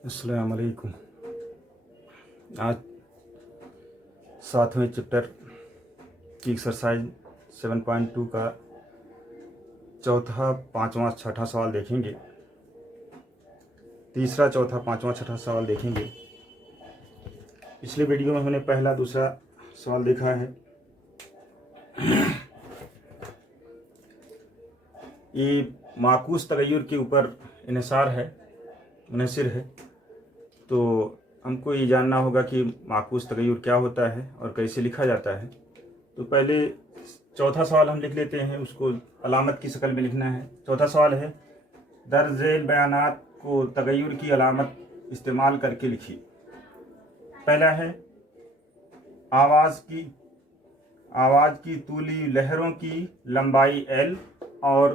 अस्सलाम वालेकुम। आज 7वें चैप्टर की एक्सरसाइज 7.2 का चौथा, पाँचवा, छठा सवाल देखेंगे। तीसरा, चौथा, पाँचवा, छठा सवाल देखेंगे। पिछले वीडियो में हमने पहला, दूसरा सवाल देखा है। ये माकूस तगय्युर के ऊपर इन्हिसार है, मुनहसिर है। तो हमको ये जानना होगा कि माकूस तगय्युर क्या होता है और कैसे लिखा जाता है। तो पहले चौथा सवाल हम लिख लेते हैं, उसको अलामत की शक्ल में लिखना है। चौथा सवाल है, दर्ज झेल बयानात को तगय्युर की अलामत इस्तेमाल करके लिखिए। पहला है, आवाज़ की तूली लहरों की लंबाई L और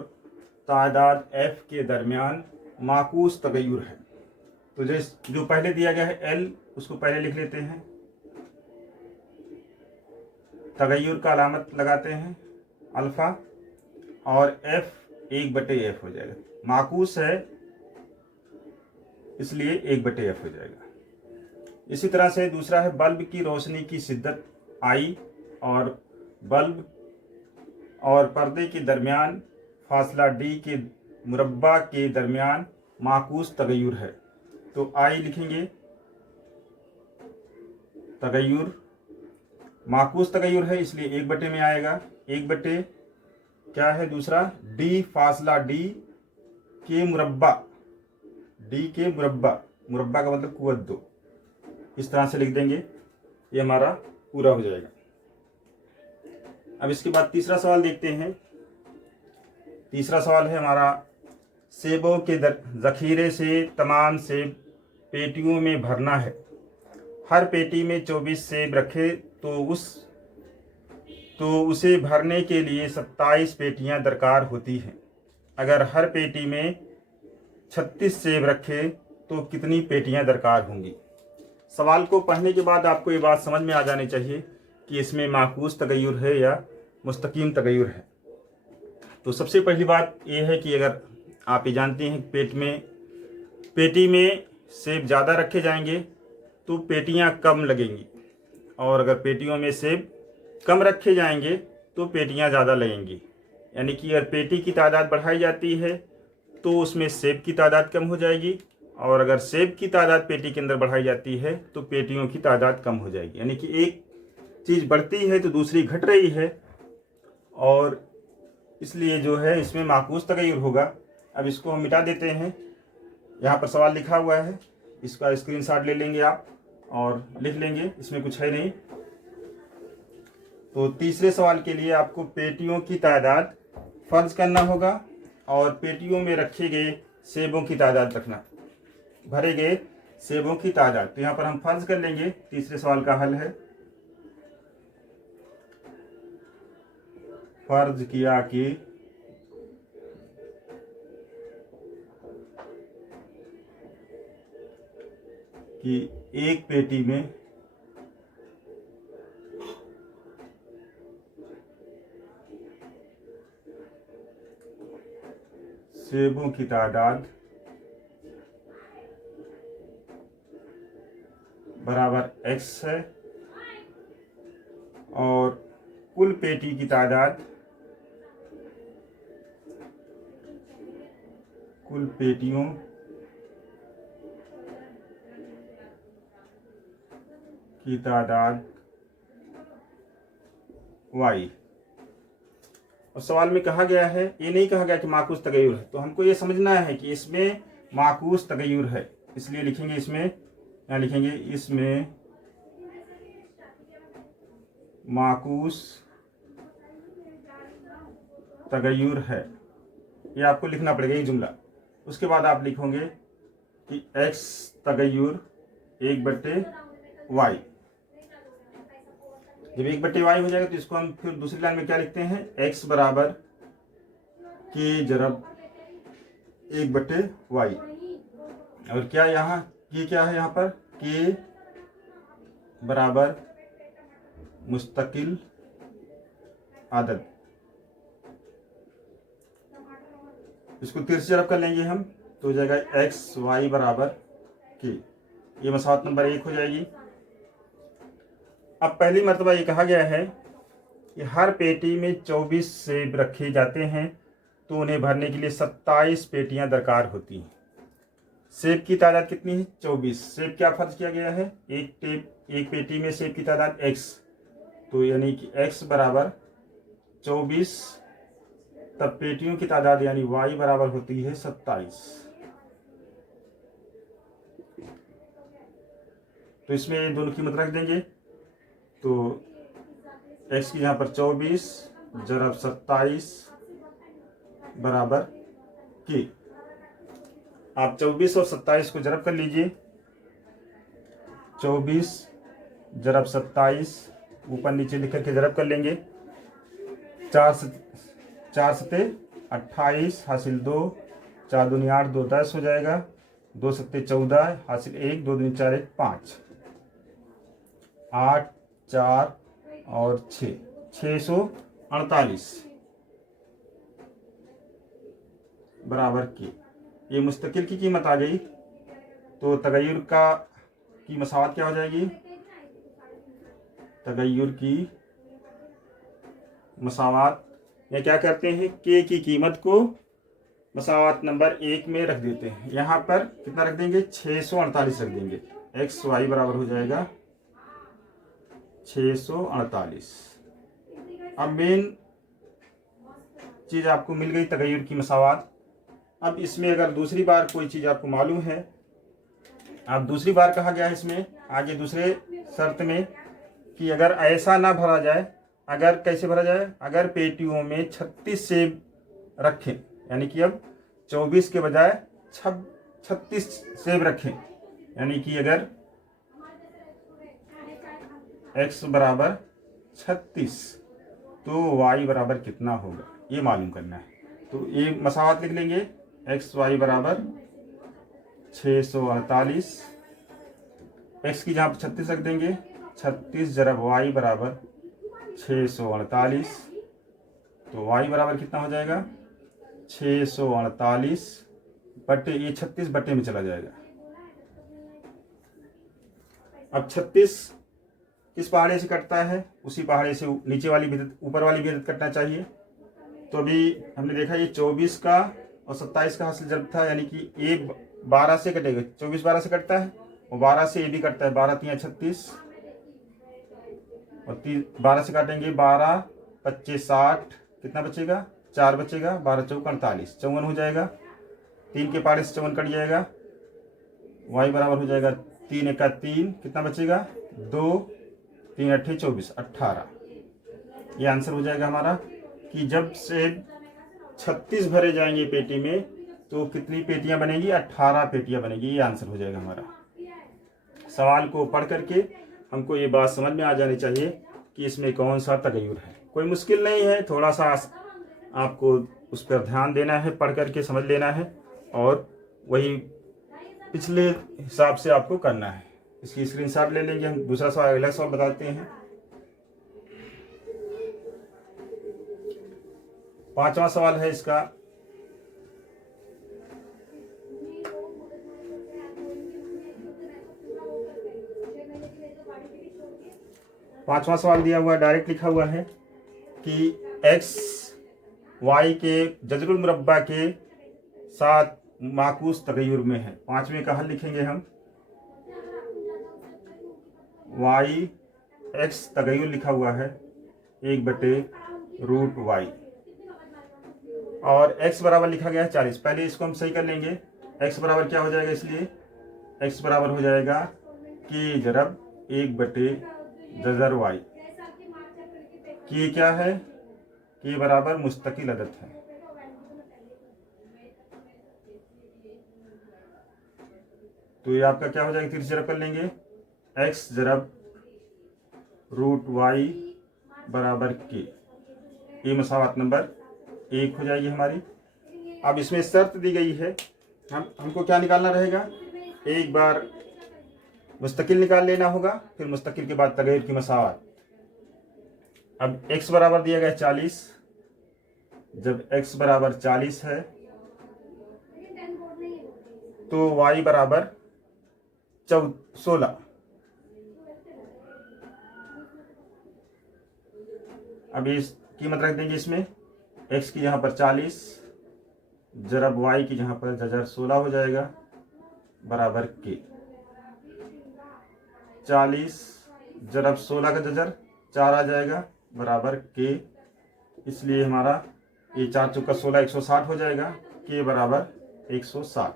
तादाद F के दरमियान माकूस तगय्युर है। तो जो पहले दिया गया है L, उसको पहले लिख लेते हैं। तगय्युर का अलामत लगाते हैं अल्फ़ा, और F 1/F हो जाएगा। माकूस है इसलिए 1/F हो जाएगा। इसी तरह से दूसरा है, बल्ब की रोशनी की शिद्दत I और बल्ब और पर्दे के दरमियान फासला D के मुरब्बा के दरमियान माकूस तगय्युर है। तो I लिखेंगे, तगय्युर माकूस तगय्युर है इसलिए 1/, में आएगा। 1/, क्या है दूसरा, D फासला D के मुरब्बा, D के मुरब्बा, मुरब्बा का मतलब कुव्वत 2। इस तरह से लिख देंगे, ये हमारा पूरा हो जाएगा। अब इसके बाद तीसरा सवाल देखते हैं। तीसरा सवाल है हमारा, सेबों के ज़ख़ीरे से तमाम सेब पेटियों में भरना है। हर पेटी में 24 सेब रखे तो उसे भरने के लिए 27 पेटियां दरकार होती हैं। अगर हर पेटी में 36 सेब रखे तो कितनी पेटियां दरकार होंगी। सवाल को पढ़ने के बाद आपको ये बात समझ में आ जानी चाहिए कि इसमें माकूस तगय्युर है या मुस्तकीम तगय्युर है। तो सबसे पहली बात यह है कि अगर आप ये जानते हैं पेटी में सेब ज़्यादा रखे जाएंगे तो पेटियां कम लगेंगी, और अगर पेटियों में सेब कम रखे जाएंगे तो पेटियां ज़्यादा लगेंगी। यानी कि अगर पेटी की तादाद बढ़ाई जाती है तो उसमें सेब की तादाद कम हो जाएगी, और अगर सेब की तादाद पेटी के अंदर बढ़ाई जाती है तो पेटियों की तादाद कम हो जाएगी। यानी कि एक चीज़ बढ़ती है तो दूसरी घट रही है, और इसलिए जो है इसमें माकूस तगय्युर होगा। अब इसको हम मिटा देते हैं। यहाँ पर सवाल लिखा हुआ है, इसका स्क्रीनशॉट ले लेंगे आप और लिख लेंगे, इसमें कुछ है नहीं। तो तीसरे सवाल के लिए आपको पेटियों की तादाद फर्ज करना होगा और पेटियों में रखे गए सेबों की तादाद रखना, भरे गए सेबों की तादाद। तो यहाँ पर हम फर्ज कर लेंगे। तीसरे सवाल का हल है, फर्ज किया कि एक पेटी में सेबों की तादाद बराबर X है, और कुल पेटी की तादाद, कुल पेटियों की तादाद Y। और सवाल में कहा गया है, ये नहीं कहा गया कि माकूस तगय्युर है, तो हमको ये समझना है कि इसमें माकूस तगय्युर है, इसलिए लिखेंगे इसमें, यहाँ लिखेंगे इसमें माकूस तगय्युर है। ये आपको लिखना पड़ेगा ये जुमला। उसके बाद आप लिखोगे कि X तगय्युर 1/Y। जब 1/Y हो जाएगा तो इसको हम फिर दूसरी लाइन में क्या लिखते हैं, X बराबर K जरब 1/Y। और क्या यहाँ K क्या है, यहाँ पर K बराबर मुस्तकिल आदद। इसको तिरछी जरब कर लेंगे हम, तो हो जाएगा एक्स वाई बराबर के। ये मसावत नंबर 1 हो जाएगी। अब पहली मर्तबा ये कहा गया है कि हर पेटी में 24 सेब रखे जाते हैं, तो उन्हें भरने के लिए 27 पेटियां दरकार होती हैं। सेब की तादाद कितनी है? 24। सेब क्या फर्ज किया गया है? एक पेटी में सेब की तादाद x, तो यानी कि x बराबर 24, तब पेटियों की तादाद यानी y बराबर होती है 27। तो इसमें दोनों कीमत रख देंगे, तो x की यहाँ पर 24 जरब 27 बराबर के। आप 24 और 27 को जरब कर लीजिए। 24 जरब 27 ऊपर नीचे लिख करके जरब कर लेंगे। 4 सत्ते 28 हासिल 2, 4 दूनी 8, 2 10 हो जाएगा। 2 सत्ते 14 हासिल 1, 2 दूनी 4 1 5, 8 4 और 6, 648 बराबर के। ये मुस्तकिल की कीमत आ गई, तो तगय्युर की मसावत क्या हो जाएगी? तगय्युर की मसावत या क्या करते हैं, के की कीमत को मसावत नंबर 1 में रख देते हैं। यहाँ पर कितना रख देंगे? 648 रख देंगे। एक्स वाई बराबर हो जाएगा 648। अब मेन चीज़ आपको मिल गई तगय्युर की मसावत। अब इसमें अगर दूसरी बार कोई चीज़ आपको मालूम है, अब दूसरी बार कहा गया है इसमें आगे दूसरे शर्त में कि अगर ऐसा ना भरा जाए, अगर कैसे भरा जाए, अगर पेटियों में 36 सेब रखें, यानी कि अब 24 के बजाय 36 सेब रखें, यानी कि अगर x बराबर 36 तो y बराबर कितना होगा, ये मालूम करना है। तो ये मसावत लिख लेंगे, एक्स वाई बराबर 648। एक्स की जहाँ पर 36 रख देंगे, 36 जरब वाई बराबर 648, तो वाई बराबर कितना हो जाएगा? 648 बटे ये 36 बटे में चला जाएगा। अब 36 किस पहाड़े से कटता है? उसी पहाड़े से नीचे वाली भी ऊपर वाली भी कटना चाहिए। तो अभी हमने देखा ये 24 का और 27 का हासिल जब था, यानी कि ये 12 से कटेगा। 24 12 से कटता है और 12 से ये भी कटता है। 12 3 36 और 12 से काटेंगे, 12 25 60, कितना बचेगा? 4 बचेगा। 12 चौक 48, 54 हो जाएगा। 3 के पहाड़े से 54 कट जाएगा। y बराबर हो जाएगा 3 1 3, कितना बचेगा? 2 3 8 24, 18। ये आंसर हो जाएगा हमारा कि जब से 36 भरे जाएंगे पेटी में तो कितनी पेटियां बनेगी? 18 पेटियां बनेगी। ये आंसर हो जाएगा हमारा। सवाल को पढ़ करके हमको ये बात समझ में आ जानी चाहिए कि इसमें कौन सा तगय्युर है। कोई मुश्किल नहीं है, थोड़ा सा आपको उस पर ध्यान देना है, पढ़ करके समझ लेना है और वही पिछले हिसाब से आपको करना है। इसकी स्क्रीनशॉट ले लेंगे। हम दूसरा सवाल, अगला सवाल बताते हैं। 5वां सवाल है इसका। पांचवा सवाल दिया हुआ, डायरेक्ट लिखा हुआ है कि एक्स वाई के जजरुल मुरब्बा के साथ माकूस तगय्युर में है। 5वें का हल लिखेंगे हम। वाई एक्स तगय्युर लिखा हुआ है 1/√y और x बराबर लिखा गया है 40। पहले इसको हम सही कर लेंगे। x बराबर क्या हो जाएगा? इसलिए x बराबर हो जाएगा k जरब 1/√y। k क्या है? k बराबर मुस्तकिल अदद है। तो ये आपका क्या हो जाएगा? तीर जरब कर लेंगे, x जरब √y बराबर k। ये मसावत नंबर 1 हो जाएगी हमारी। अब इसमें शर्त दी गई है, हमको क्या निकालना रहेगा? एक बार मुस्तकिल निकाल लेना होगा, फिर मुस्तकिल के बाद तगय्युर की मसावत। अब x बराबर दिया गया 40। जब x बराबर 40 है तो y बराबर 16। अब इस कीमत रख देंगे इसमें, x की यहाँ पर 40 जरब y की यहाँ पर जजर 16 हो जाएगा बराबर के 40 जरब 16 का जजर 4 आ जाएगा बराबर के, इसलिए हमारा ये 4 चौका 16 160 हो जाएगा, के बराबर 160।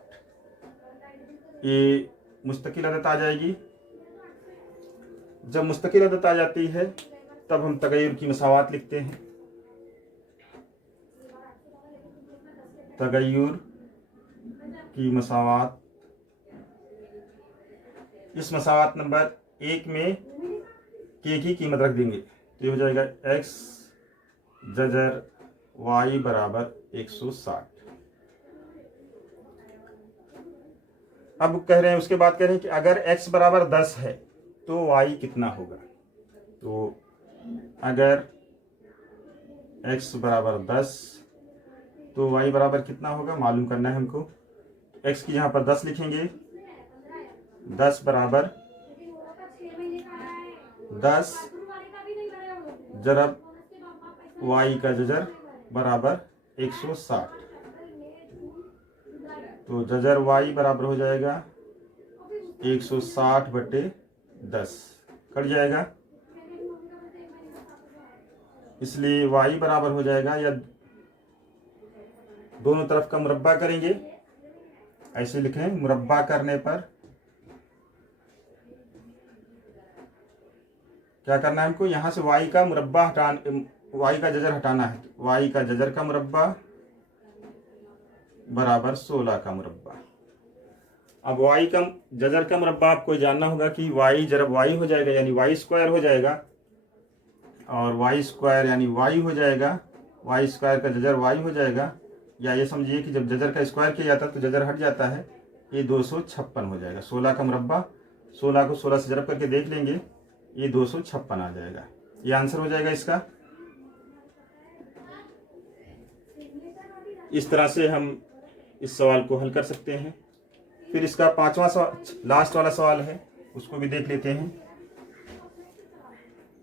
ये मुस्तकिल अदद आ जाएगी। जब मुस्तकिल अदद आ जाती है तब हम तगय्युर की मसावात लिखते हैं। तगय्युर की मसावात, इस मसावात नंबर 1 में के की कीमत रख देंगे, तो ये हो जाएगा x जजर y बराबर 160। अब कह रहे हैं, उसके बाद कह रहे हैं कि अगर x बराबर 10 है तो y कितना होगा। तो अगर x बराबर 10 तो y बराबर कितना होगा मालूम करना है हमको। x की यहाँ पर 10 लिखेंगे, 10 बराबर 10 जरब y का जजर बराबर 160, तो जजर y बराबर हो जाएगा 160 बटे 10, कट जाएगा, इसलिए y बराबर हो जाएगा, या दोनों तरफ का मुरब्बा करेंगे, ऐसे लिखें, मुरब्बा करने पर क्या करना है हमको, यहाँ से y का मुरब्बा y का जजर हटाना है, y का जजर का मुरब्बा बराबर 16 का मुरब्बा। अब y का जजर का मुरब्बा आपको जानना होगा कि y जरब y हो जाएगा यानी y स्क्वायर हो जाएगा, और y स्क्वायर यानी y हो जाएगा, y स्क्वायर का जजर y हो जाएगा, या ये समझिए कि जब जजर का स्क्वायर किया जाता है तो जजर हट जाता है, ये 256 हो जाएगा। 16 का मुरब्बा, 16 को 16 से जरब करके देख लेंगे, ये 256 आ जाएगा, ये आंसर हो जाएगा इसका। इस तरह से हम इस सवाल को हल कर सकते हैं। फिर इसका 5वां सवाल, लास्ट वाला सवाल है, उसको भी देख लेते हैं।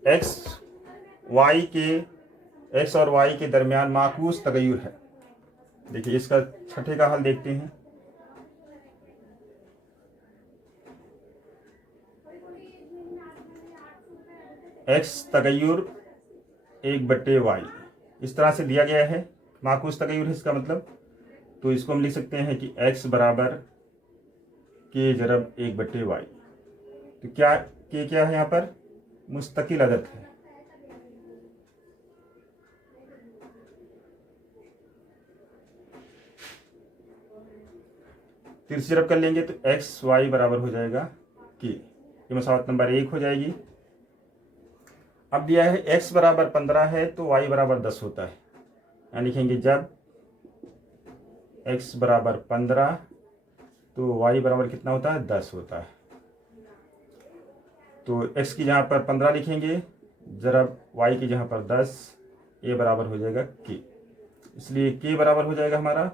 x और y के दरमियान माकूस तगय्युर है। देखिए इसका छठे का हल देखते हैं। x तगय्युर 1/y इस तरह से दिया गया है, माकूस तगय्युर है इसका मतलब, तो इसको हम लिख सकते हैं कि x बराबर के जरब 1/y। तो क्या है यहाँ पर, मुस्तकिल अदद है। तिरछी जरब कर लेंगे तो x y बराबर हो जाएगा के, ये मसावत नंबर 1 हो जाएगी। अब दिया है x बराबर 15 है तो y बराबर 10 होता है, यहाँ लिखेंगे जब x बराबर 15 तो y बराबर कितना होता है, 10 होता है। तो x की जहाँ पर 15 लिखेंगे, जरब y की जहाँ पर 10, ये बराबर हो जाएगा k, इसलिए k बराबर हो जाएगा हमारा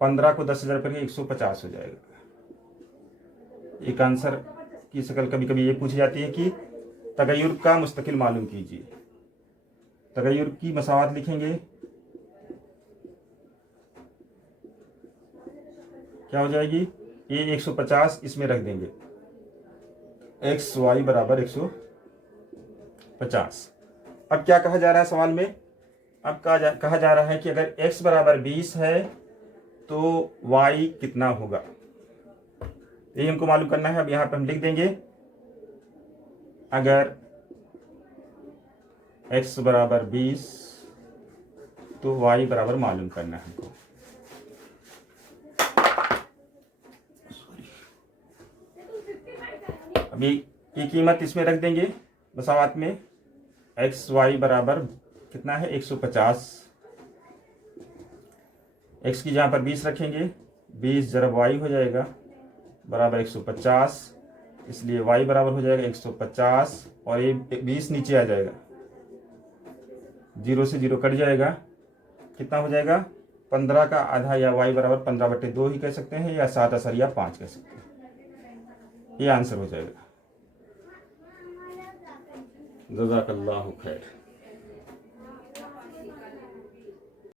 15 को 10 से जरब करके 150 हो जाएगा। एक आंसर की शक्ल कभी कभी ये पूछी जाती है कि तगय्युर का मुस्तकिल मालूम कीजिए। तगय्युर की मसावत लिखेंगे, क्या हो जाएगी, ये 150 इसमें रख देंगे, x y बराबर 150। अब क्या कहा जा रहा है सवाल में, अब कहा जा रहा है कि अगर x बराबर 20 है तो y कितना होगा, यही हमको मालूम करना है। अब यहाँ पर हम लिख देंगे, अगर x बराबर 20 तो y बराबर मालूम करना है हमको। अभी की कीमत इसमें रख देंगे मसावात में, x y बराबर कितना है, 150। x की जहाँ पर 20 रखेंगे, 20 जरब y हो जाएगा बराबर 150, इसलिए y बराबर हो जाएगा 150, और ये 20 नीचे आ जाएगा, 0 से 0 कट जाएगा, कितना हो जाएगा 15 का आधा या y बराबर 15/2 ही कह सकते हैं, या 7 अशरिया 5 कह सकते हैं। ये आंसर हो जाएगा। जज़ाकल्लाहु खैर।